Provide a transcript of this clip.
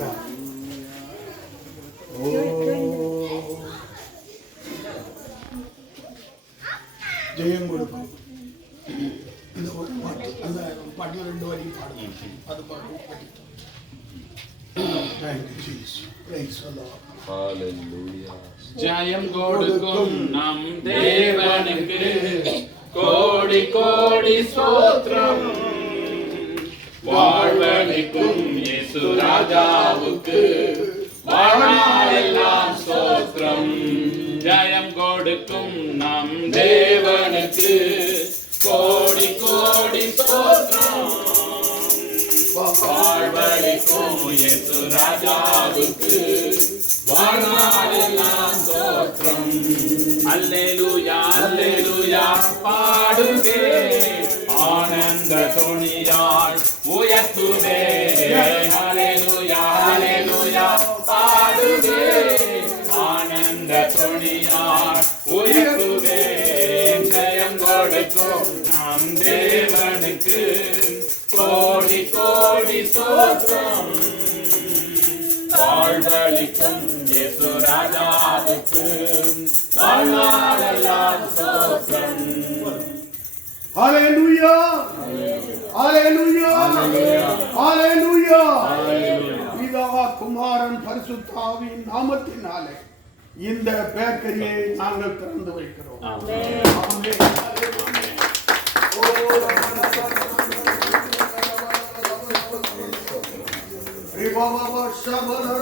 சொல்லுங்க. ஓ ஜெயம் கொடுக்கும். இந்த ஒரு பாட்டு, அந்த பாட்டில் 2 வரி பாடுங்க. அது பாட்டு படித்தோம். Thank you, Jesus. Praise the Lord. Hallelujah. ஜெயம் கொடுக்கும் நம் தேவனுக்கு கோடி கோடி ஸ்தோத்திரம். வாழ்வளிக்கும் இயேசு ராஜாவுக்கு வாழ்நாளெல்லாம் ஸ்தோத்திரம். ஜெயம் கொடுக்கும் நம் தேவனுக்கு கோடி கோடி ஸ்தோத்திரம். வாழ்வளிக்கும் இயேசு ராஜாவுக்கு வாழ்நாளெல்லாம் ஸ்தோத்திரம். அல்லேலூயா அல்லேலூயா பாடுவே, ஆனந்த துணியால் உயர்த்துவே. அல்லேலூயா அல்லேலூயா பாடுவே, ஆனந்த துணியால் உயர்த்துவே. ஜெயம் கொடுக்கும் நம் தேவனுக்கு கோடி கோடி ஸ்தோத்திரம். வாழ்வளிக்கும் இயேசு ராஜாவுக்கு வாழ்நாளெல்லாம் ஸ்தோத்திரம். ஹalleluya ஹalleluya ஹalleluya. பிதா குமாரன் பரிசுத்த ஆவியின் நாமத்தினாலே இந்த பேக்கரியை நாங்கள் திறந்து வைக்கிறோம். Baba Shabala